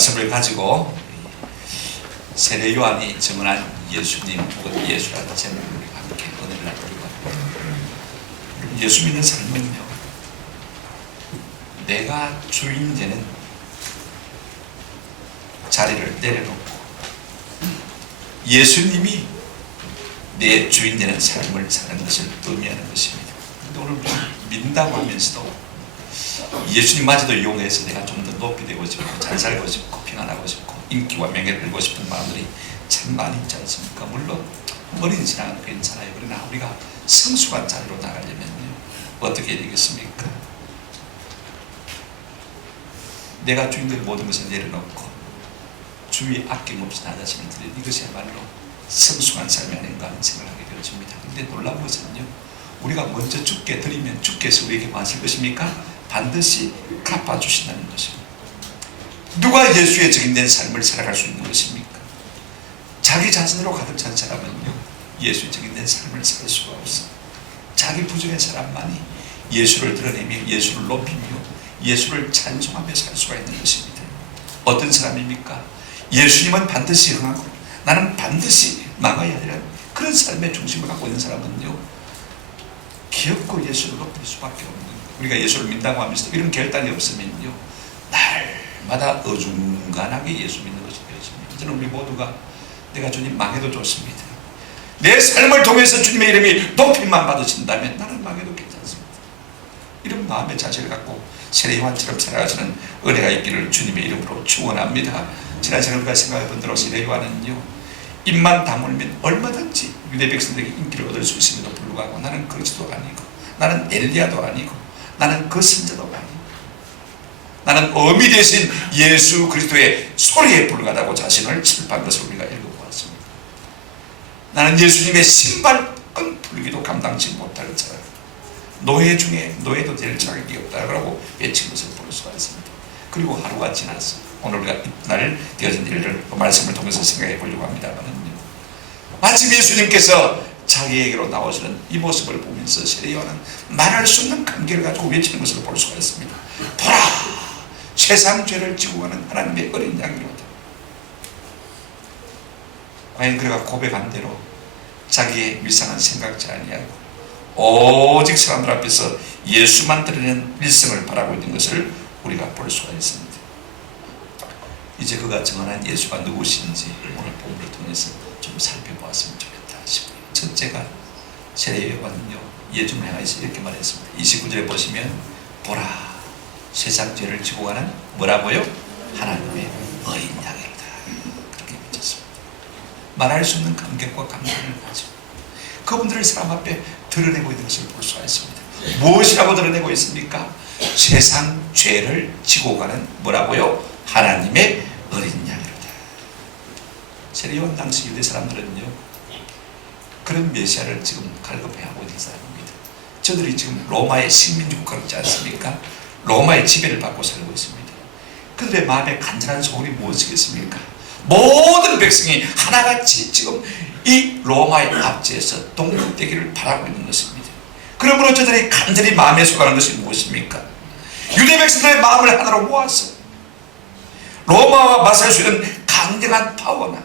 말씀을 가지고 세례 요한이 증언한 예수님 혹은 예수라는 제목을 함께 은혜를 나누려고 합니다. 예수 믿는 삶은요, 내가 주인 되는 자리를 내려놓고 예수님이 내 주인 되는 삶을 사는 것을 의미하는 것입니다. 근데 오늘 믿는다고 하면서도 예수님마저도 이용해서 내가 좀 더 높이 되고 싶고 잘 살고 싶고 평안하고 싶고 인기와 명예를 얻고 싶은 마음들이 참 많이 있지 않습니까? 물론 어린 신앙은 괜찮아요. 그러나 우리가 성숙한 자리로 나가려면요, 어떻게 되겠습니까? 내가 주인된 모든 것을 내려놓고 주위 아낌없이 나 자신을 드리는 이것이야말로 성숙한 삶이 아닌가 하는 생각을 하게 되어집니다. 그런데 놀라운 것은요, 우리가 먼저 주께 드리면 주께서 우리에게 뭐 하실 것입니까? 반드시 갚아주신다는 것입니다. 누가 예수의 적임된 삶을 살아갈 수 있는 것입니까? 자기 자신으로 가득 찬 사람은요, 예수의 적임된 삶을 살 수가 없어. 자기 부정의 사람만이 예수를 드러내며 예수를 높이며 예수를 찬송하며 살 수가 있는 것입니다. 어떤 사람입니까? 예수님은 반드시 흥하고 나는 반드시 망해야 되는 그런 삶의 중심을 갖고 있는 사람은요, 기엽고 예수를 높일 수밖에 없는 거예요. 우리가 예수를 믿는다고 하면서 이런 결단이 없으면요, 날마다 어중간하게 예수 믿는 것이 되어집니다. 저는 우리 모두가 내가 주님 망해도 좋습니다. 내 삶을 통해서 주님의 이름이 높임만 받으신다면 나는 망해도 괜찮습니다. 이런 마음의 자세를 갖고 세례 요한처럼 살아가시는 은혜가 있기를 주님의 이름으로 축원합니다. 지난 시간에 우리가 생각해 본 대로 세례 요한은요, 입만 다물면 얼마든지 유대 백성들에게 인기를 얻을 수 있음에도 불구하고 나는 그리스도가 아니고 나는 엘리야도 아니고 나는 그 선자도 아니고 나는 어미 대신 예수 그리스도의 소리에 불과하다고 자신을 칠판 것을 우리가 읽어보았습니다. 나는 예수님의 신발끈 풀기도 감당치 못할 자라, 노예 중에 노예도 될 자격이 없다라고 외친 것을 볼 수가 있습니다. 그리고 하루가 지나서 오늘 우리가 이날 되어진 일을 말씀을 통해서 생각해 보려고 합니다만은요, 마침 예수님께서 자기에게로 나오시는 이 모습을 보면서 세례 요한은 말할 수 없는 감격을 가지고 외치는 것을 볼 수가 있습니다. 보라, 세상 죄를 지고 가는 하나님의 어린 양이로다. 과연 그가 고백한 대로 자기의 위상은 생각지 아니하고 오직 사람들 앞에서 예수만 드러내는 일생을 바라고 있는 것을 우리가 볼 수가 있습니다. 이제 그가 증언한 예수가 누구신지 오늘 본문을 통해서 좀 살펴보았으면 좋겠다 싶어요. 첫째가 세례 요한은요, 예수를 향해서 이렇게 말했습니다. 29절에 보시면 보라, 세상 죄를 지고 가는 뭐라고요? 하나님의 어린 양이로다. 그렇게 외쳤습니다. 말할 수 없는 감격과 감동을 가지고 그분들을 사람 앞에 드러내고 있는 것을 볼 수가 있습니다. 무엇이라고 드러내고 있습니까? 세상 죄를 지고 가는 뭐라고요? 하나님의 어린 양이로다. 세례 요한 당시 유대 사람들은요, 그런 메시아를 지금 갈급해하고 있는 사람입니다. 저들이 지금 로마의 식민지 국가로 있지 않습니까? 로마의 지배를 받고 살고 있습니다. 그들의 마음에 간절한 소원이 무엇이겠습니까? 모든 백성이 하나같이 지금 이 로마의 압제에서 독립되기를 바라고 있는 것입니다. 그러므로 저들이 간절히 마음에 속하는 것이 무엇입니까? 유대 백성들의 마음을 하나로 모아서 로마와 맞설 수 있는 강력한 파워나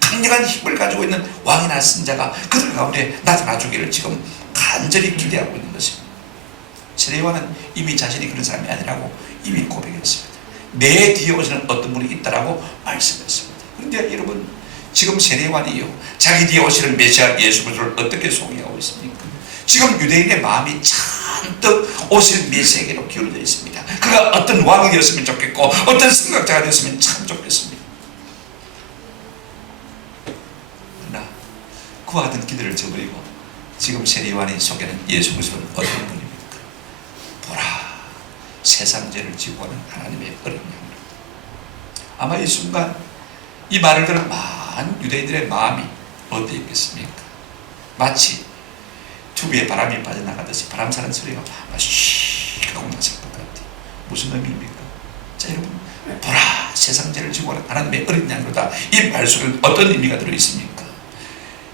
강력한 힘을 가지고 있는 왕이나 선자가 그들 가운데 나타나주기를 지금 간절히 기대하고 있는 것입니다. 세례 요한은 이미 자신이 그런 사람이 아니라고 이미 고백했습니다. 내 뒤에 오시는 어떤 분이 있다라고 말씀했습니다. 그런데 여러분, 지금 세례 요한이요, 자기 뒤에 오시는 메시아 예수 그리스도를 어떻게 소개하고 있습니까? 지금 유대인의 마음이 잔뜩 오실 메시아에게로 기울어져 있습니다. 그가 어떤 왕이 되었으면 좋겠고 어떤 선각자가 되었으면 참 좋겠습니다. 그러나 그와 같은 기대를 저버리고 지금 세례 요한이 소개하는 예수 그리스도는 어떤 분입니까? 보라, 세상 죄를 지고 가는 하나님의 어린 양이로다. 아마 이 순간 이 말을 들은 많은 유대인들의 마음이 어떠했겠습니까? 마치 투비에 바람이 빠져나가듯이 바람 사는 소리가 쉬 하고 났을 것 같아요. 무슨 의미입니까? 자, 여러분, 보라, 세상 죄를 지고 가는 하나님의 어린 양이로다. 이 말씀은 어떤 의미가 들어있습니까?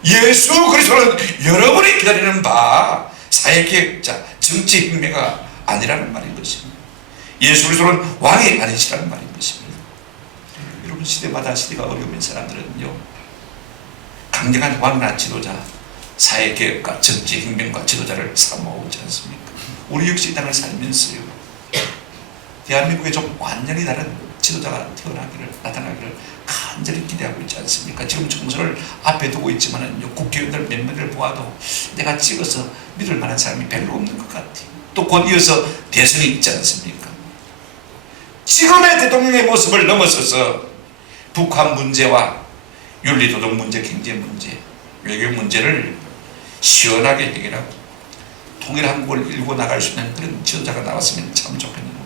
예수 그리스도는 여러분이 기다리는 바 사회개혁자, 정치혁명가 아니라는 말인 것입니다. 예수 그리스도는 왕이 아니시라는 말인 것입니다. 여러분, 시대마다 시대가 어려우면 사람들은요, 강력한 왕이나 지도자, 사회개혁과 정치혁명과 지도자를 사모하지 않습니까? 우리 역시 이 땅을 살면서요, 대한민국에 좀 완전히 다른 지도자가 나타나기를 간절히 기대하고 있지 않습니까? 지금 총선을 앞에 두고 있지만은 국회의원들 몇 명을 보아도 내가 찍어서 믿을 만한 사람이 별로 없는 것 같아요. 또 곧 이어서 대선이 있지 않습니까? 지금의 대통령의 모습을 넘어서서 북한 문제와 윤리도덕 문제, 경제 문제, 외교 문제를 시원하게 해결하고 통일한국을 일고 나갈 수 있는 그런 지도자가 나왔으면 참 좋겠는데,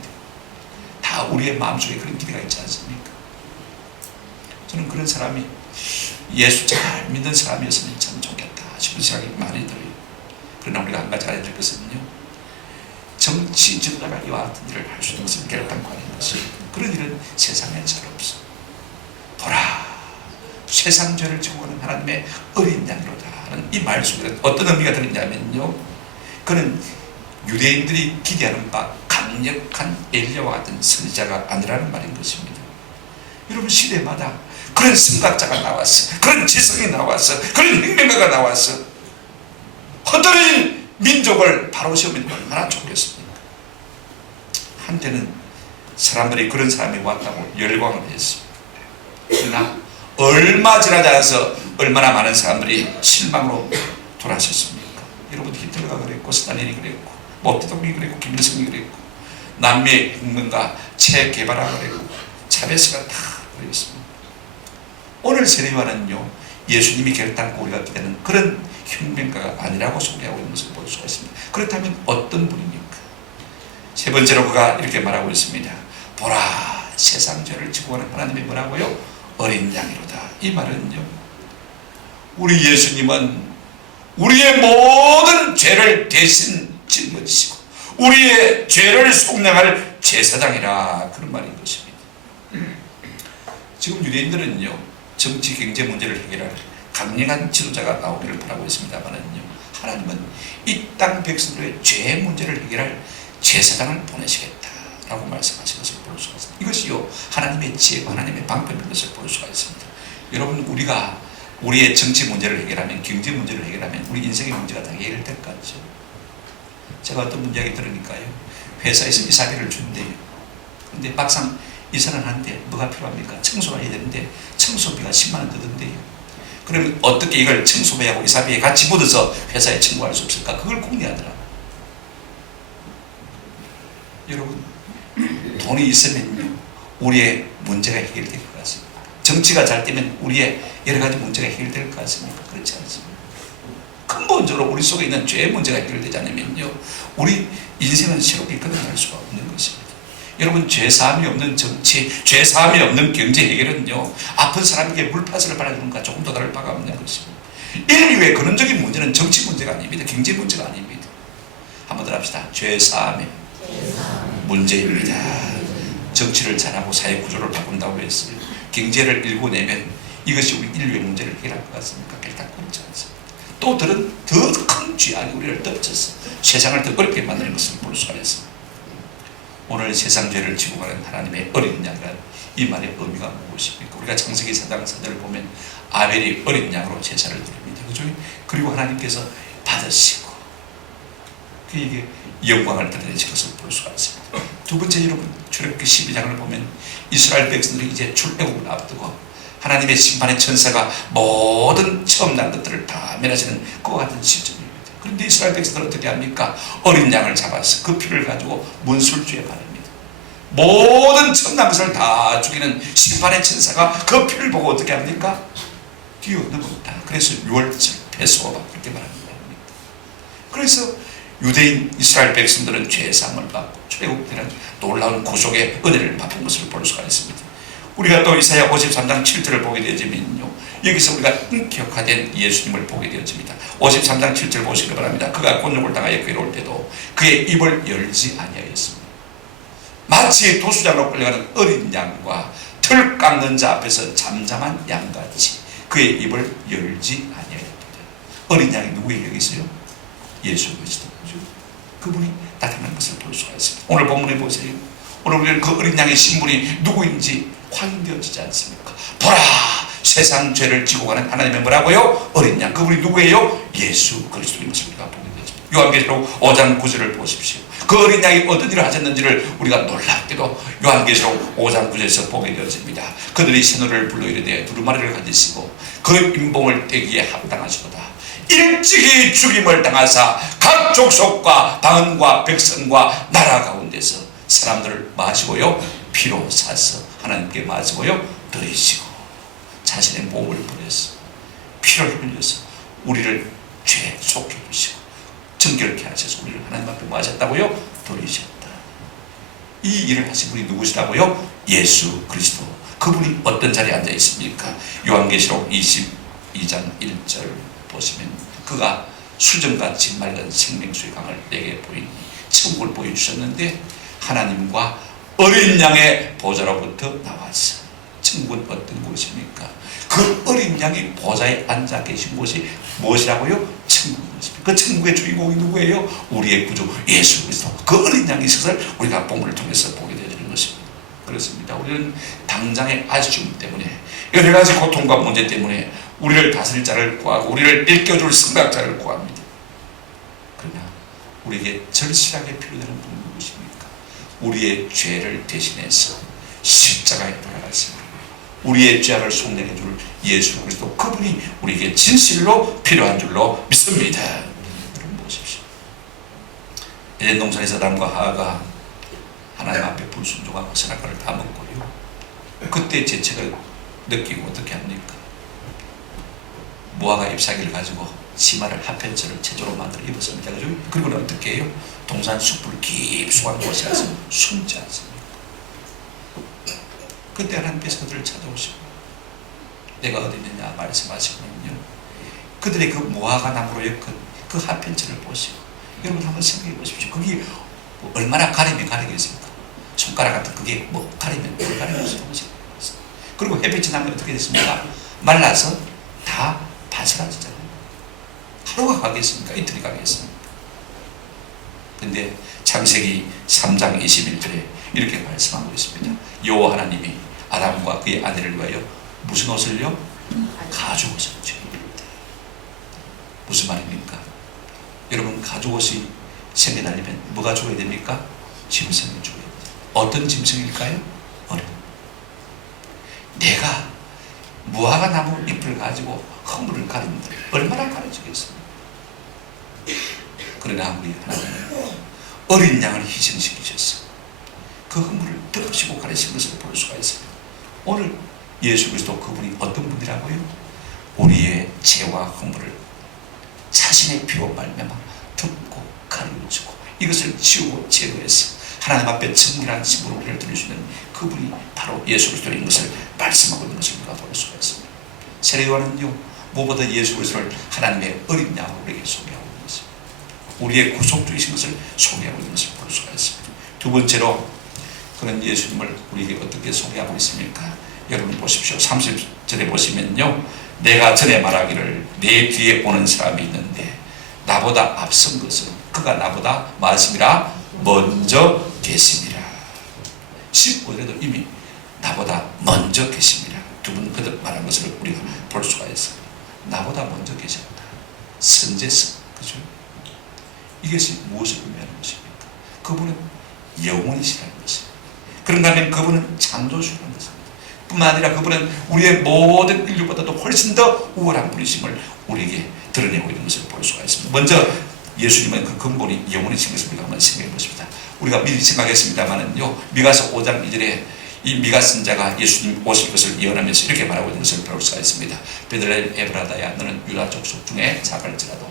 다 우리의 마음속에 그런 기대가 있지 않습니까? 저는 그런 사람이 예수 잘 믿는 사람이었으면 참 좋겠다 싶은 생각이 많이 들어요. 그러나 우리가 한 가지 알아야 될 것은요, 정치 지도자가 이와 같은 일을 할 수 있는 것은 결단과 아닌 것입니다. 그런 일은 세상에 잘 없어. 보라, 세상 죄를 지고 가는 하나님의 어린 양이로다 하는 이 말 속에는 어떤 의미가 들었냐면요, 그는 유대인들이 기대하는 바 강력한 엘리야와 같은 선지자가 아니라는 말인 것입니다. 여러분, 시대마다 그런 선각자가 나왔어, 그런 지성이 나왔어, 그런 혁명가가 나왔어, 흩어진 민족을 바로 세우면 얼마나 좋겠습니까? 한때는 사람들이 그런 사람이 왔다고 열광을 했습니다. 그러나 얼마 지나지 않아서 얼마나 많은 사람들이 실망으로 돌아섰습니까? 여러분, 히틀러가 그랬고, 스탈린이 그랬고, 모 대통령이 그랬고, 김일성이 그랬고, 남미의 혁명가 체 게바라가 그랬고, 차베스가 다 그랬습니다. 오늘 세례요한은요, 예수님이 결단코 우리가 기대하는 그런 혁명가가 아니라고 소개하고 있는 것을 볼 수가 있습니다. 그렇다면 어떤 분입니까? 세 번째로 그가 이렇게 말하고 있습니다. 보라, 세상 죄를 지고 가는 하나님이 뭐라고요? 어린 양이로다. 이 말은요, 우리 예수님은 우리의 모든 죄를 대신 짊어지시고 우리의 죄를 속량할 제사장이라, 그런 말인 것입니다. 지금 유대인들은요, 정치 경제 문제를 해결할 강력한 지도자가 나오기를 바라고 있습니다만은요, 하나님은 이 땅 백성들의 죄 문제를 해결할 제사장을 보내시겠다라고 말씀하신 것을 볼 수가 있습니다. 이것이요, 하나님의 지혜와 하나님의 방법인 것을 볼 수가 있습니다. 여러분, 우리가 우리의 정치 문제를 해결하면, 경제 문제를 해결하면 우리 인생의 문제가 다 해결될 것 같죠. 제가 어떤 분 이야기 들으니까요, 회사에서 이사비를 준대요. 근데 막상 이사는 하는데 뭐가 필요합니까? 청소가 해야 되는데 청소비가 10만 원 드던데요. 그러면 어떻게 이걸 청소비하고 이사비에 같이 묻어서 회사에 청구할 수 없을까? 그걸 궁리하더라. 여러분, 돈이 있으면요, 우리의 문제가 해결될 것 같습니다. 정치가 잘 되면 우리의 여러 가지 문제가 해결될 것 같습니까? 그렇지 않습니다. 근본적으로 우리 속에 있는 죄의 문제가 해결되지 않으면요, 우리 인생은 새롭게 끝나갈 수가 없는 것입니다. 여러분, 죄사함이 없는 정치, 죄사함이 없는 경제 해결은요, 아픈 사람에게 물파스를 발라주는 것과 조금 더 다를 바가 없는 것입니다. 인류의 근원적인 문제는 정치 문제가 아닙니다. 경제 문제가 아닙니다. 한번 더 합시다. 죄사함의 문제입니다. 정치를 잘하고 사회 구조를 바꾼다고 했어요. 경제를 일궈내면 이것이 우리 인류의 문제를 해결할 것 같습니까? 결단 그렇지 않습니다. 또들은 더 큰 죄악이 우리를 덮쳐서 세상을 더 어렵게 만드는 것을 볼 수가 있습니다. 오늘 세상 죄를 지고 가는 하나님의 어린 양이란 이 말의 의미가 무엇입니까? 우리가 창세기 4장 4절을 보면 아벨이 어린 양으로 제사를 드립니다. 그죠? 그리고 하나님께서 받으시고 그에게 영광을 드러내신 것을 볼 수가 있습니다. 두 번째, 여러분, 출애굽기 12장을 보면 이스라엘 백성들이 이제 출애굽을 앞두고 하나님의 심판의 천사가 모든 처음 난 것들을 다 멸하시는 그와 같은 시점입니다. 그런데 이스라엘 백성들은 어떻게 합니까? 어린 양을 잡아서 그 피를 가지고 문술주에 바릅니다. 모든 처음 난 것을 다 죽이는 심판의 천사가 그 피를 보고 어떻게 합니까? 뛰어넘었다. 그래서 6월절 패소가 그렇게 말합니다. 그래서 유대인 이스라엘 백성들은 죄사함을 받고 출애굽되는 놀라운 구속의 은혜를 받은 것을 볼 수가 있습니다. 우리가 또 이사야 53장 7절을 보게 되어지면요, 여기서 우리가 인격화된 예수님을 보게 되어집니다. 53장 7절 보시기 바랍니다. 그가 곤욕을 당하여 괴로울 때도 그의 입을 열지 아니하였습니다. 마치 도수장으로 끌려가는 어린 양과 털 깎는 자 앞에서 잠잠한 양같이 그의 입을 열지 아니하였다. 어린 양이 누구에게 여기 있어요? 예수 그리스도. 그분이 나타난 것을 볼 수가 있습니다. 오늘 본문에 보세요. 오늘 우리는 그 어린 양의 신분이 누구인지 확인되어지지 않습니까? 보라, 세상 죄를 지고 가는 하나님의 뭐라고요? 어린 양. 그분이 누구예요? 예수 그리스도인 것을 우리가 보게 되죠. 요한계시록 5장 9절을 보십시오. 그 어린 양이 어떤 일을 하셨는지를 우리가 놀랍게도 요한계시록 5장 9절에서 보게 되어집니다. 그들이 새 노래를 불러 이르되 두루마리를 가지시고 그 인봉을 떼기에 합당하시도다. 일찍이 죽임을 당하사 각 족속과 방언과 백성과 나라 가운데서 사람들을 마시고요, 피로 사서 하나님께 마시고요, 드리시고 자신의 몸을 보내서 피를 흘려서 우리를 죄 속해 주시고 정결케 하셔서 우리를 하나님 앞에 마셨다고요, 드리셨다. 이 일을 하신 분이 누구시라고요? 예수 그리스도. 그분이 어떤 자리에 앉아 있습니까? 요한계시록 22장 1절 보시면 그가 수정같이 맑은 생명수의 강을 내게 보이니 천국을 보여주셨는데 하나님과 어린 양의 보좌로부터 나왔어. 천국은 어떤 곳입니까? 그 어린 양이 보좌에 앉아 계신 곳이 무엇이라고요? 천국입니다. 그 천국의 주인공이 누구예요? 우리의 구주 예수 그리스도. 그 어린 양이 있어서 우리가 복음을 통해서 보게 되는 것입니다. 그렇습니다. 우리는 당장의 아쉬움 때문에 여러 가지 고통과 문제 때문에 우리를 다스릴 자를 구하고 우리를 일깨워줄 승낙자를 구합니다. 그러나 우리에게 절실하게 필요되는 분이 누구십니까? 우리의 죄를 대신해서 십자가에 돌아가서 우리의 죄악을 속내게 줄 예수 그리스도, 그분이 우리에게 진실로 필요한 줄로 믿습니다. 여러분 보십시오. 에덴 동산에서 아담과 하와가 하나님 앞에 불순종하고 선악과를 다 먹고요, 그때 죄책을 느끼고 어떻게 합니까? 무화과 잎사귀를 가지고 치마를 하펠처를 체조로 만들어 입었습니다. 그리고는 어떻게 해요? 동산 숲을 깊숙한 곳에 가서 숨지 않습니까? 그때 하나님께서 그들을 찾아오시고 내가 어디 있느냐 말씀하시거든요. 그들의 그 무화과 나무로 엮은 그 하펠처를 보시고, 여러분 한번 생각해 보십시오. 그게 얼마나 가리면 가리겠습니까? 손가락 같은 그게 뭐 가리면 뭘 가리겠습니까? 그리고 햇빛이 나면 어떻게 됐습니까? 말라서 다 바스라지잖아요. 하루가 가겠습니까? 이틀이 가겠습니까? 근데 창세기 3장 21절에 이렇게 말씀하고 있습니다. 여호와 하나님이 아담과 그의 아내를 위하여 무슨 옷을요? 가죽옷을 주입니다. 무슨 말입니까? 여러분, 가죽옷이 생겨 달리면 뭐가 죽어야 됩니까? 짐승이 죽어야 됩니다. 어떤 짐승일까요? 어른. 내가 무화과 나무 잎을 가지고 허물을 가린다. 얼마나 가려지겠습니까? 그러나 우리 하나님은 어린 양을 희생시키셔서 그 허물을 덮으시고 가리신 것을 볼 수가 있습니다. 오늘 예수 그리스도 그분이 어떤 분이라고요? 우리의 죄와 허물을 자신의 피로 말미암아 덮고 가려주고 이것을 지우고 제거해서 하나님 앞에 정결한 신부로 우리를 드릴 수 있는 그분이 바로 예수 그리스도인 것을 말씀하고 있는 것을 우리가 볼 수가 있습니다. 세례요한은요, 무엇보다 예수 그리스도를 하나님의 어린 양으로 우리에게 소개하고 있는 것입니다. 우리의 구속주이신 것을 소개하고 있는 것을 볼 수가 있습니다. 두 번째로 그런 예수님을 우리에게 어떻게 소개하고 있습니까? 여러분 보십시오. 30절에 보시면요, 내가 전에 말하기를 내 뒤에 오는 사람이 있는데 나보다 앞선 것은 그가 나보다 말씀이라 먼저 계십니다. 15절에도 이미 나보다 먼저 계십니다. 두 분 거듭 말한 것을 우리가 볼 수가 있습니다. 나보다 먼저 계셨다. 선제성, 그죠? 이것이 무엇을 의미하는 것입니까? 그분은 영원이시라는 것입니다. 그런가 하면 그분은 창조주라는 것입니다. 뿐만 아니라 그분은 우리의 모든 인류보다도 훨씬 더 우월한 분이심을 우리에게 드러내고 있는 것을 볼 수가 있습니다. 먼저 예수님은 그 근본이 영원이신 것을 우리가 한번 생각해 보십니다. 우리가 미리 생각했습니다만은요, 미가서 5장 2절에 이 미가 선자가 예수님 오실 것을 예언하면서 이렇게 말하고 있는 것을 볼 수가 있습니다. 베들레헴 에브라다야, 너는 유다 족속 중에 작을지라도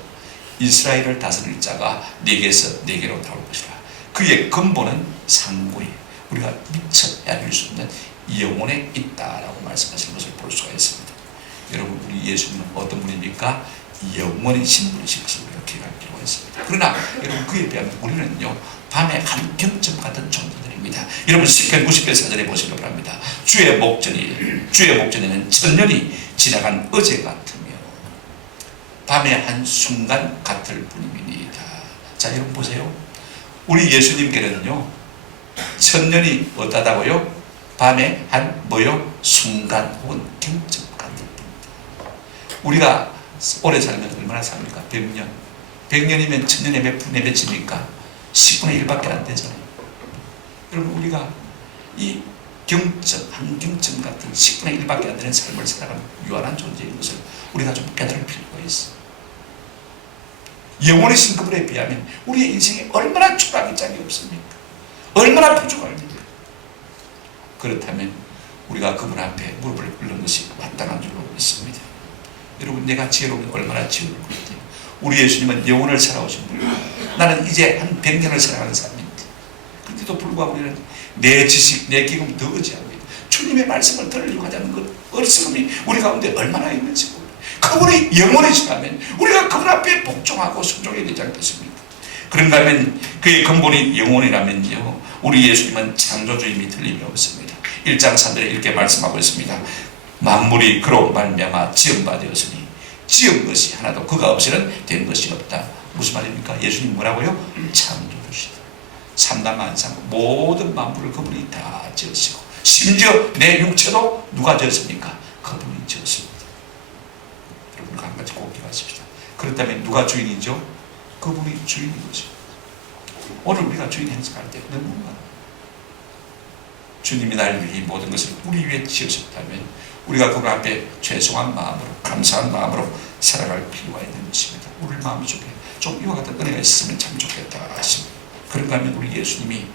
이스라엘을 다스릴 자가 네게서 네게로 나올 것이라. 그의 근본은 상고에 우리가 미처 헤아릴 수 없는 영혼에 있다라고 말씀하시는 것을 볼 수가 있습니다. 여러분, 우리 예수님은 어떤 분입니까? 영원이신 분이신 것을 우리가 기억할 필요가 있습니다. 그러나 여러분, 그에 비하면 우리는요, 밤의 한 경점 같은 존재들입니다. 여러분, 시편 90편 4절에 보시기 바랍니다. 주의 목전에는 천년이 지나간 어제 같으며 밤의 한 순간 같을 뿐입니다. 자, 여러분 보세요. 우리 예수님께는요, 천년이 어떠다고요? 밤에 한 뭐요? 순간 혹은 경점 같은 겁니다. 우리가 오래 살면 얼마나 삽니까? 100년. 100년이면 1000년에 몇 분에 몇입니까? 10분의 1밖에 안 되잖아요. 여러분, 우리가 이 경점, 한 경점 같은 10분의 1밖에 안 되는 삶을 살아가는 유한한 존재인 것을 우리가 좀 깨달을 필요가 있어. 영원하신 그분에 비하면 우리의 인생에 얼마나 초라하기 짝이 없습니까? 얼마나 부족합니까? 그렇다면 우리가 그분 앞에 무릎을 꿇는 것이 마땅한 줄로 믿습니다. 여러분, 내가 지혜로우면 얼마나 지혜로울 것 같아요. 우리 예수님은 영혼을 살아오신 분이에요. 나는 이제 한 100년을 살아가는 사람입니다. 그런데도 불구하고 우리는 내 지식, 내 기금 더 의지합니다. 주님의 말씀을 들으려고 하자는 것, 어리석음이 우리 가운데 얼마나 있는지 몰라요. 그분이 영원이시라면 우리가 그분 앞에 복종하고 순종해야 되지 않겠습니까? 그런가 하면 그의 근본이 영원이라면요, 우리 예수님은 창조주임이 틀림이 없습니다. 1장 3절에 이렇게 말씀하고 있습니다. 만물이 그로 말미암아 지은 바 되었으니 지은 것이 하나도 그가 없이는 된 것이 없다. 무슨 말입니까? 예수님 뭐라고요? 창조주시다. 삼단만상 모든 만물을 그분이 다 지으시고, 심지어 내 육체도 누가 지었습니까? 그분이 지었습니다. 여러분, 한 가지 꼭 기억하십시오. 그렇다면 누가 주인이죠? 그분이 주인인 거죠. 오늘 우리가 주인 행사할 때 너무나 주님이 나를 위해 모든 것을 우리 위해 지으셨다면 우리가 그분 앞에 죄송한 마음으로, 감사한 마음으로 살아갈 필요가 있는 것입니다. 우리 마음 속에 좀 이와 같은 은혜가 있으면 참 좋겠다 하십니다. 그런가 하면 우리 예수님이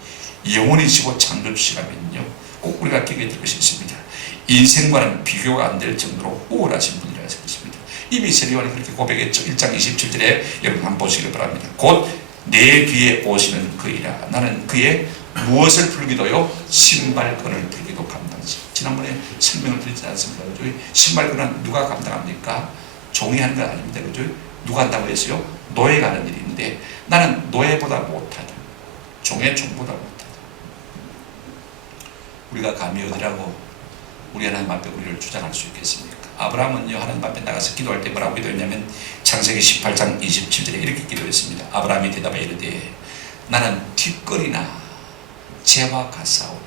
영원이시고 창조주시라면요, 꼭 우리가 기억해야 될 것이 있습니다. 인생과는 비교가 안 될 정도로 우월하신 분이라는 것입니다. 이미 세례요한이 그렇게 고백했죠. 1장 27절에 여러분 한번 보시길 바랍니다. 곧 내 뒤에 오시는 그이라. 나는 그의 무엇을 풀기도요? 신발끈을 풀기도 감당하지. 지난번에 설명을 드리지 않습니까? 그죠? 신발끈은 누가 감당합니까? 종이 하는 건 아닙니다. 그죠? 누가 한다고 했어요? 노예가 하는 일인데 나는 노예보다 못하다. 종의 종보다 못하다. 우리가 감히 어디라고 우리 하나님 앞에 우리를 주장할 수 있겠습니까? 아브라함은요, 하나님 앞에 나가서 기도할 때 뭐라고 기도했냐면 창세기 18장 27절에 이렇게 기도했습니다. 아브라함이 대답하여 이르되 나는 뒷거리나 재와 같사오니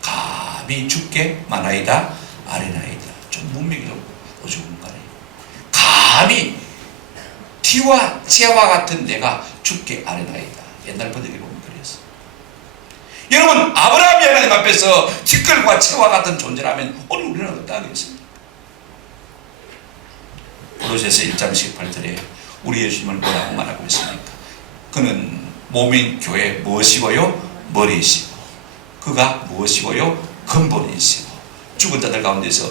감히 죽게 마나이다 아뢰나이다. 좀 문맥이 좀 어중간해요. 감히 티와 재와 같은 내가 죽게 아뢰나이다. 옛날 번역에 보면 그랬어. 여러분, 아브라함이 하나님 앞에서 티끌과 채와 같은 존재라면 오늘 우리는 어떠하겠습니까? 골로새서 1장 18절에 우리 예수님을 뭐라고 말하고 있습니까? 그는 몸인 교회 무엇이고요? 머리이시고, 그가 무엇이고요? 근본이시고, 죽은 자들 가운데서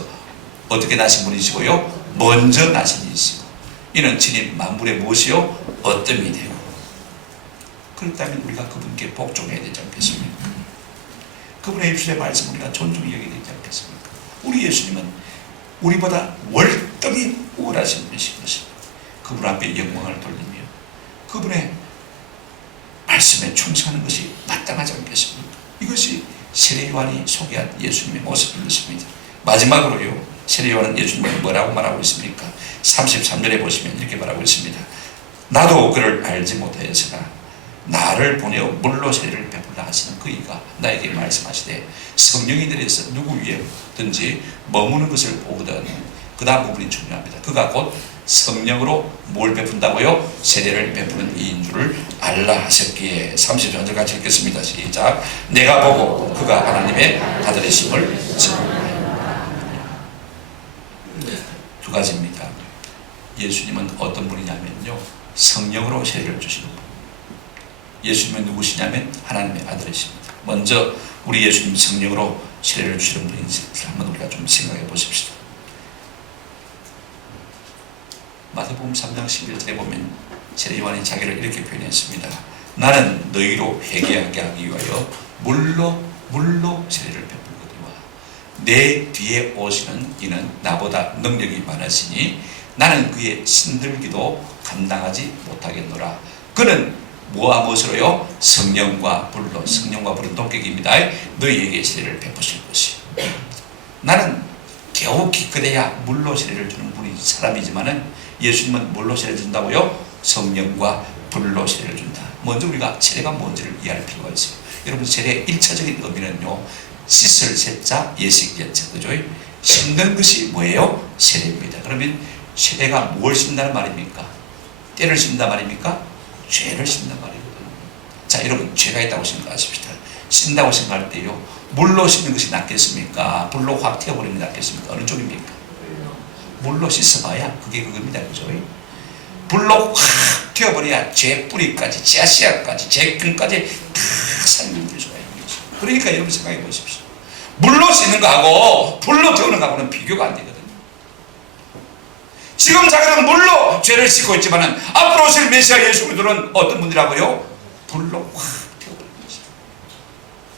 어떻게 나신 분이시고요? 먼저 나신 이시고, 이는 친히 만물의 무엇이요? 어뜸이 되고. 그렇다면 우리가 그분께 복종해야 되지 않겠습니까? 그분의 입술의 말씀 우리가 존중히 여겨야 되지 않겠습니까? 우리 예수님은 우리보다 월등히 우월하신 분이신 것입니다. 그분 앞에 영광을 돌리며 그분의 말씀에 충성하는 것이 마땅하지 않겠습니까? 이것이 세례요한이 소개한 예수님의 모습인 것입니다. 마지막으로요, 세례요한은 예수님을 뭐라고 말하고 있습니까? 33절에 보시면 이렇게 말하고 있습니다. 나도 그를 알지 못하였으나 나를 보내어 물로 세례를 베풀라 하시는 그이가 나에게 말씀하시되 성령이 내려서 누구 위에든지 머무는 것을 보거든. 그 다음 부분이 중요합니다. 그가 곧 성령으로 뭘 베푼다고요? 세례를 베푸는 이인 줄을 알라 하셨기에. 33절 같이 읽겠습니다. 시작. 내가 보고 그가 하나님의 아들이심을 증언하였다. 두 가지입니다. 예수님은 어떤 분이냐면요, 성령으로 세례를 주시는 분. 예수님은 누구시냐면 하나님의 아들이십니다. 먼저 우리 예수님 성령으로 세례를 주시는 분인지 한번 우리가 좀 생각해 보십시다. 마태복음 3장 11절에 보면 세례요한이 자기를 이렇게 표현했습니다. 나는 너희로 회개하게 하기 위하여 물로 세례를 베풀거니와 내 뒤에 오시는 이는 나보다 능력이 많으시니 나는 그의 신들기도 감당하지 못하겠노라. 그는 뭐와 무엇으로요? 성령과 불로. 성령과 불은 동격입니다. 너희에게 세례를 베푸실 것이. 나는 겨우 기껏해야 물로 세례를 주는 분이 사람이지만은 예수님은 뭘로 세례를 준다고요? 성령과 불로 세례를 준다. 먼저 우리가 세례가 뭔지를 이해할 필요가 있어요. 여러분, 세례의 1차적인 의미는요, 씻을 세자 예식 예자 그죠? 씻는 것이 뭐예요? 세례입니다. 그러면 세례가 뭘 씻는다는 말입니까? 때를 씻는다 말입니까? 죄를 씻는다 말이거든요. 자, 여러분 죄가 있다고 생각하십시다. 씻는다고 생각할 때요, 물로 씻는 것이 낫겠습니까? 불로 확 튀어버리는 게 낫겠습니까? 어느 쪽입니까? 물로 씻어봐야 그게 그겁니다. 그죠? 불로 확 튀어버려야 죄 뿌리까지, 지하씨앗까지, 죄 근까지 다 살림될 수가 있는 거죠. 그러니까 여러분 생각해 보십시오. 물로 씻는 거하고 불로 태우는 거하고는 비교가 안 되거든요. 지금 자기는 물로 죄를 씻고 있지만 앞으로 오실 메시아 예수 그리스도는 어떤 분이라고요? 불로 확 태워버리는 거죠.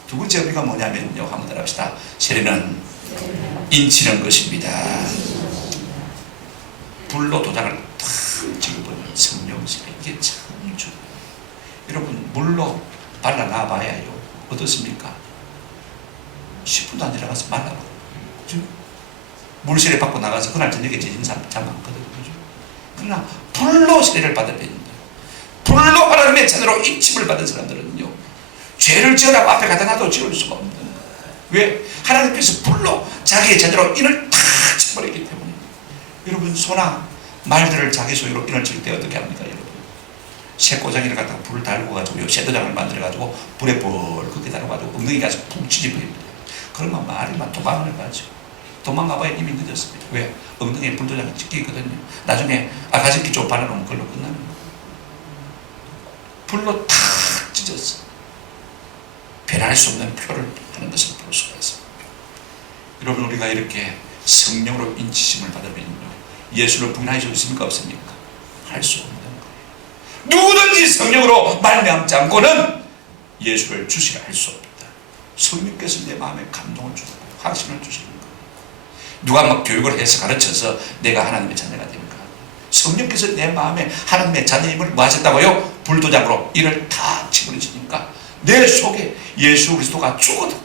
두 번째 의미가 뭐냐면요, 한번 따라합시다. 세례는 인치는 것입니다. 불로 도장을 탁 찍어버리는 성령 세례, 이게 참 중요해요. 여러분 물로 발라놔 봐야요, 어떻습니까? 10분도 안 지나가서 말라버려요. 그죠? 물세례 받고 나가서 그날 저녁에 지진 사람 참 많거든요. 그죠? 그러나 불로 세례를 받아야 됩니다. 불로 하나님의 자녀로 인침을 받은 사람들은요, 죄를 지으라고 앞에 갖다 놔도 지을 수가 없는 거예요. 왜? 하나님께서 불로 자기의 자녀로 인을 탁 쳐버리기 때문에. 여러분 소나 말들을 자기 소유로 인을 칠 때 어떻게 합니까? 여러분 새꼬장이를 갖다가 불을 달고 가지고 새도장을 만들어 가지고 불에 벌겋게 달아가지고 엉덩이 가서 푹 찌집어입니다. 그러면 말이만 도망을 가죠. 도망가봐야 이미 늦었습니다. 왜? 엉덩이에 불도장이 찍혀 있거든요. 나중에 아가새끼 좀 발라놓으면 그걸로 끝나는 거예요. 불로 탁 찢었어. 변할 수 없는 표를 하는 것을 볼 수가 있습니다. 여러분 우리가 이렇게 성령으로 인치심을 받으면요, 예수를 부인할 수 있습니까? 없습니까? 할 수 없는 거예요. 누구든지 성령으로 말미암지 않고는 예수를 주시라 할 수 없다. 성령께서 내 마음에 감동을 주고 확신을 주시는 거예요. 누가 막 교육을 해서 가르쳐서 내가 하나님의 자녀가 됩니까? 성령께서 내 마음에 하나님의 자녀임을 뭐 하셨다고요? 불도장으로 이를 다 집어넣으시니까 내 속에 예수 그리스도가 죽어도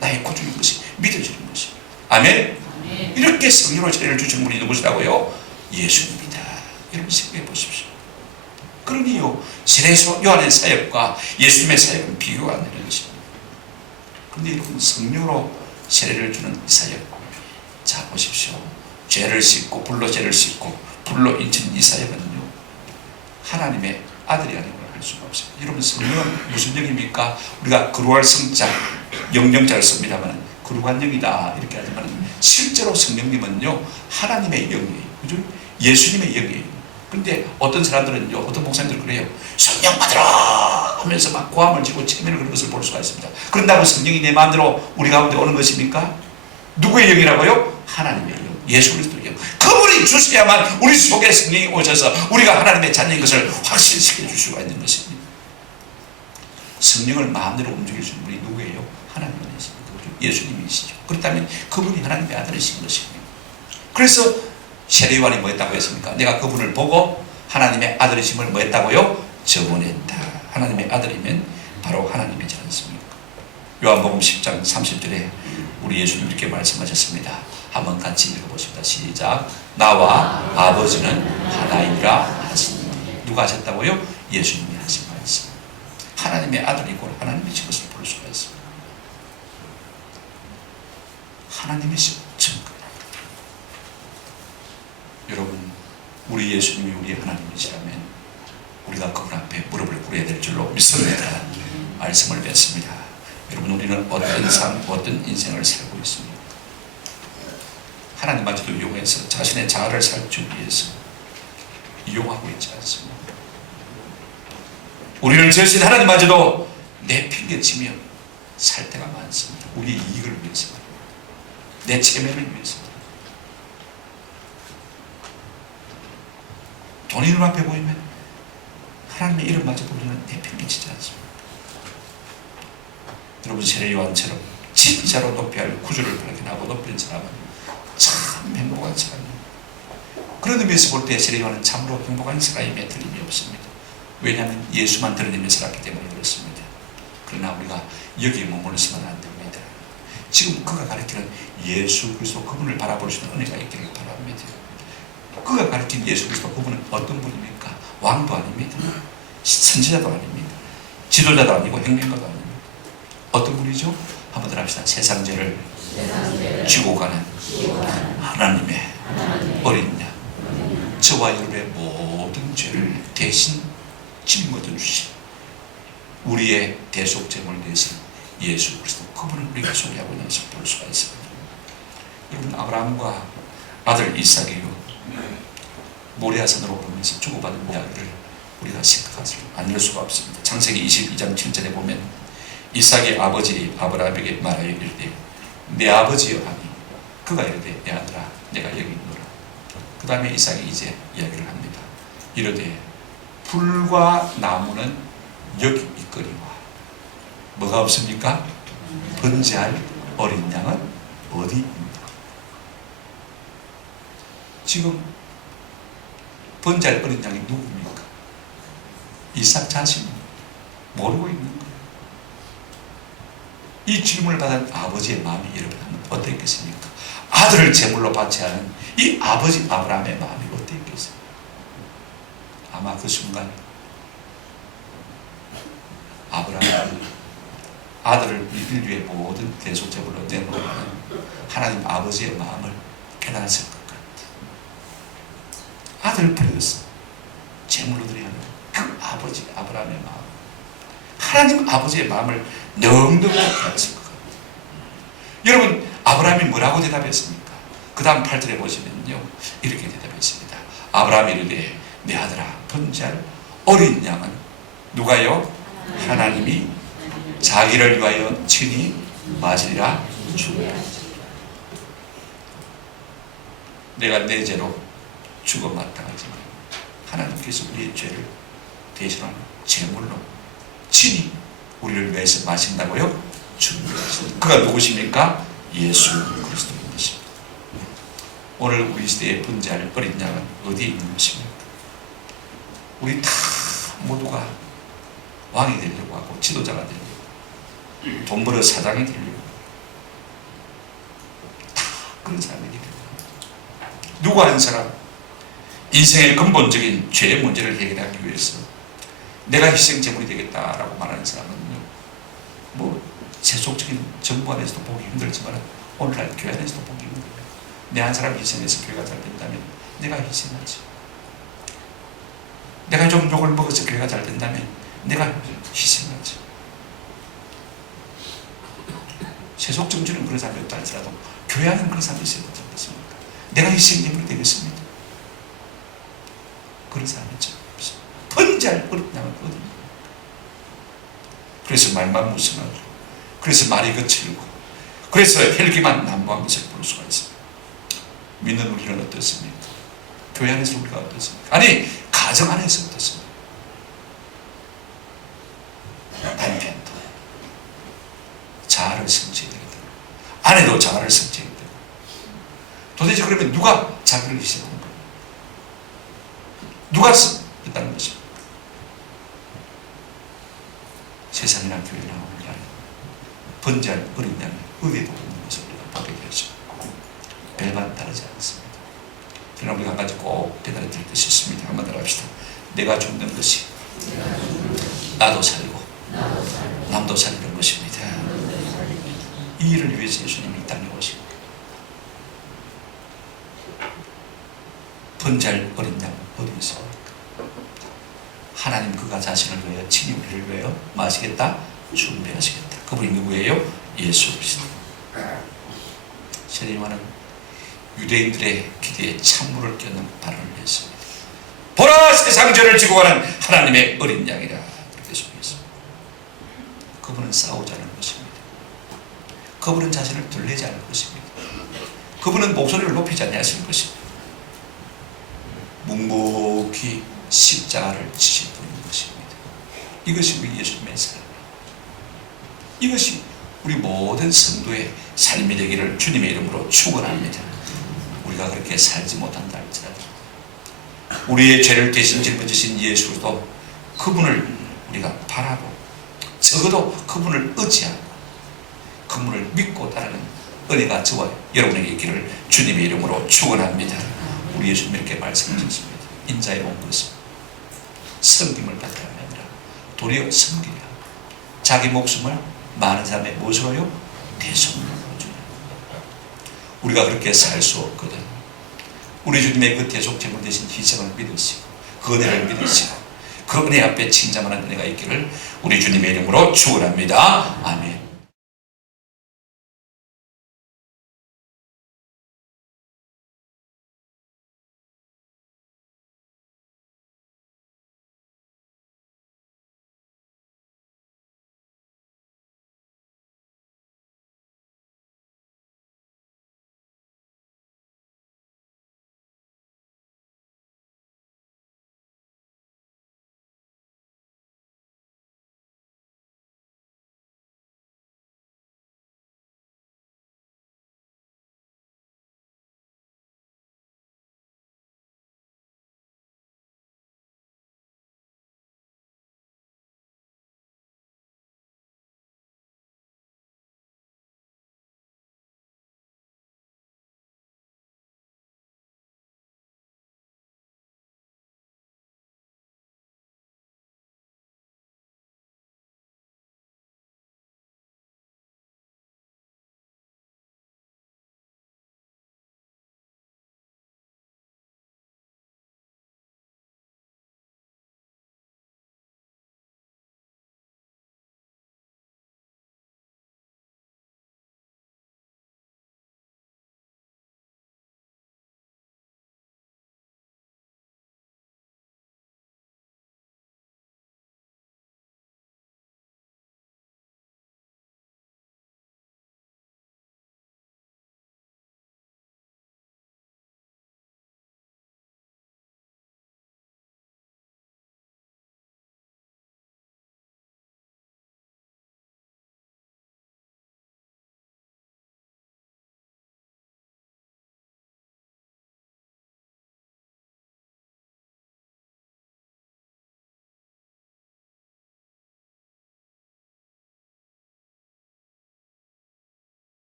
나의 구주인 것이 믿어지는 것입니다. 아멘? 아멘. 이렇게 성령으로 세례를 주신 분이 누구시라고요? 예수입니다. 여러분 생각해 보십시오. 그러니요, 세례소 요한의 사역과 예수님의 사역은 비교가 안 되는 것입니다. 그런데 여러분 성령으로 세례를 주는 이 사역, 자 보십시오. 죄를 씻고 불로 죄를 씻고 불로 인치는 이 사역은요, 하나님의 아들이 아니고 할 수가 없습니다. 여러분 성령은 무슨 영입니까? 우리가 거룩할 성자 영영자를 씁니다만 거룩한 영이다 이렇게 하지만 실제로 성령님은요 하나님의 영이에요. 그죠? 예수님의 영이에요. 근데 어떤 사람들은요, 어떤 목사님들은 그래요. 성령 받으라 하면서 막 고함을 지고 체면을 그런 것을 볼 수가 있습니다. 그런다고 성령이 내 마음대로 우리 가운데 오는 것입니까? 누구의 영이라고요? 하나님의 영, 예수 그리스도의 영. 그분이 주셔야만 우리 속에 성령이 오셔서 우리가 하나님의 자녀인 것을 확신시켜 줄 수가 있는 것입니다. 성령을 마음대로 움직일 수 있는 분이 누구예요? 하나님이십니다. 예수님이시죠. 그렇다면 그분이 하나님의 아들이신 것입니다. 그래서 세례요한이 뭐 했다고 했습니까? 내가 그분을 보고 하나님의 아들이심을 뭐 했다고요? 증언했다. 하나님의 아들이면 바로 하나님이지 않습니까? 요한복음 10장 30절에 우리 예수님 이렇게 말씀하셨습니다. 한번 같이 읽어보십니다. 시작. 나와 아버지는 하나이라 하시니. 누가 하셨다고요? 예수님이 하신 말씀. 하나님의 아들이고 하나님이신 것을 볼 수가 있습니다. 하나님이신 증거. 여러분 우리 예수님이 우리 하나님이시라면 우리가 그분 앞에 무릎을 꿇어야 될 줄로 믿습니다. 말씀을 뵙습니다. 여러분 우리는 어떤 삶, 어떤 인생을 살고 있습니까? 하나님마저도 이용해서 자신의 자아를 살기 위해서 이용하고 있지 않습니까? 우리를 지으신 하나님마저도 내 핑계치며 살 때가 많습니다. 우리의 이익을 위해서, 내 체면을 위해서. 돈이 눈앞에 보이면 하나님의 이름마저도 우리는 내팽개치지 않습니다. 여러분 세례요한처럼 진짜로 높이 할 구주를 발견하고 높인 사람은 참 행복한 사람입니다. 그런 의미에서 볼 때 세례요한은 참으로 행복한 사람임에 틀림이 없습니다. 왜냐하면 예수만 드러내며 살았기 때문에 그렇습니다. 그러나 우리가 여기에 머물러서는 안 됩니다. 지금 그가 가르치는 예수 그리스도 그분을 바라볼 수 있는 은혜가 있기를 바랍니다. 그가 가르친 예수 그리스도 그분은 어떤 분입니까? 왕도 아닙니다. 선지자도 아닙니다. 지도자도 아니고 행명가도 아닙니다. 어떤 분이죠? 한번 더 합시다. 세상 죄를 지고 가는 하나님의 어린 양, 저와 여러분의 모든 죄를 대신 짊어져 주신 우리의 대속제물을 대신 예수 그리스도, 그분을 우리가 소개하고 있는 것을 볼 수가 있습니다. 여러분, 아브라함과 아들 이삭이요 모리아산으로 보면서 주고받은 이야기를 우리가 생각하지 않을 수가 없습니다. 창세기 22장 7절에 보면 이삭의 아버지 아브라함에게 말하여 이르되 내 아버지여 하니 그가 이르되 내 아들아 내가 여기 있노라. 그 다음에 이삭이 이제 이야기를 합니다. 이르되 불과 나무는 여기 있거니와 뭐가 없습니까? 번제할 어린 양은 어디 있는가? 지금 번제할 어린 양이 누굽니까? 이삭 자신이 모르고 있는 거예요. 이 질문을 받은 아버지의 마음이 여러분 어땠겠습니까? 아들을 제물로 바쳐야 하는 이 아버지 아브라함의 마음이 어땠겠어요? 아마 그 순간 아브라함이 아들을 인류의 모든 대속제물로 내놓는 하나님 아버지의 마음을 깨달았을 것 같아요. 아들을 버렸어. 제물로 드려야 하는 그 아버지 아브라함의 마음, 하나님 아버지의 마음을 넉넉히 깨달았을 것 같아요. 여러분, 아브라함이 뭐라고 대답했습니까? 그 다음 8절에 보시면요 이렇게 대답했습니다. 아브라함이 이르되 내 아들아 번제할 어린 양은 누가요? 하나님이 자기를 위하여 친히 맞으리라 주옵소서. 내가 내 죄로 죽어 마땅하지만 하나님께서 우리의 죄를 대신하는 제물로 친히 우리를 위해서 마신다고요? 준비하십니다. 그가 누구십니까? 예수 그리스도인 것입니다. 오늘 우리 시대에 번제할 어린 양은 어디에 있는 것입니까? 우리 다 모두가 왕이 되려고 하고 지도자가 되려고 돈 벌어 사장이 되려고 다 그런 사람이 되려고 누구 한 사람 인생의 근본적인 죄의 문제를 해결하기 위해서 내가 희생제물이 되겠다라고 말하는 사람은요, 뭐 세속적인 정부 안에서도 보기 힘들지만 오늘날 교회 안에서도 보기 힘들어요. 내 한 사람 희생해서 교회가 잘 된다면 내가 희생하지. 내가 좀 욕을 먹어서 교회가 잘 된다면 내가 희생하지. 세속 정치는 그런 사람이 없다 할지라도 교회 안에는 그런 사람이 있어야 되지 않습니까? 내가 희생제물이 되겠습니다. 그런 사람이 있죠. 번제할 어린 양은 어디입니까? 그래서 말만 무성하고, 그래서 말이 거칠고, 그래서 혈기만 난무한 것을 볼 수가 있습니다. 믿는 우리는 어떻습니까? 교회 안에서 우리가 어떻습니까? 아니, 가정 안에서 어떻습니까? 남편도 자아를 성취해야 되겠다. 아내도 자아를 성취해야 되고. 도대체 그러면 누가 자기를 희생하는 거예요? 누가 했다는 것입니까? 세상이나 교회나 오늘날 번제할 어린 양이 어디에도 없는 것을 우리가 보게 되죠. 별반 다르지 않습니다. 그러나 우리가 한 가지 꼭 깨달아야 될 것이 있습니다. 한번 더 합시다. 내가 죽는 것이 나도 살고 남도 살리는 것입니다. 이 일을 위해서 예수님이 이 땅에 오신 번제할 어린 양 어디 있습니까? 하나님 그가 자신을 위하여 친히 우리를 위하여 마시겠다 준비하시겠다. 그분이 누구예요? 예수 그리스도. 세례요한은 유대인들의 기대에 찬물을 껴는 발언을 했습니다. 보라, 세상 죄를 지고 가는 하나님의 어린 양이라. 그렇게 소개했습니다. 그분은 싸우지 않을 것입니다. 그분은 자신을 둘레지 않을 것입니다. 그분은 목소리를 높이지 않으실 것입니다. 묵묵히 십자가를 지신 분인 것입니다. 이것이 우리 예수님의 삶입니다. 이것이 우리 모든 성도의 삶이 되기를 주님의 이름으로 축원합니다. 우리가 그렇게 살지 못한다 할지라도 우리의 죄를 대신 짊어지신 예수도 그분을 우리가 바라고 적어도 그분을 의지하고 그분을 믿고 따르는 은혜가 저와 여러분에게 있기를 주님의 이름으로 축원합니다. 우리 예수님 이렇게 말씀하셨습니다. 인자에 온 것은 섬김을 받으라 아니라 도리어 섬기라. 자기 목숨을 많은 사람의 무엇으로요? 대속물로 주님. 우리가 그렇게 살 수 없거든. 우리 주님의 그 대속 제물 대신 희생을 믿으시고 그 은혜를 믿으시고 그 은혜 앞에 침잠하는 은혜가 있기를 우리 주님의 이름으로 축원합니다. 아멘.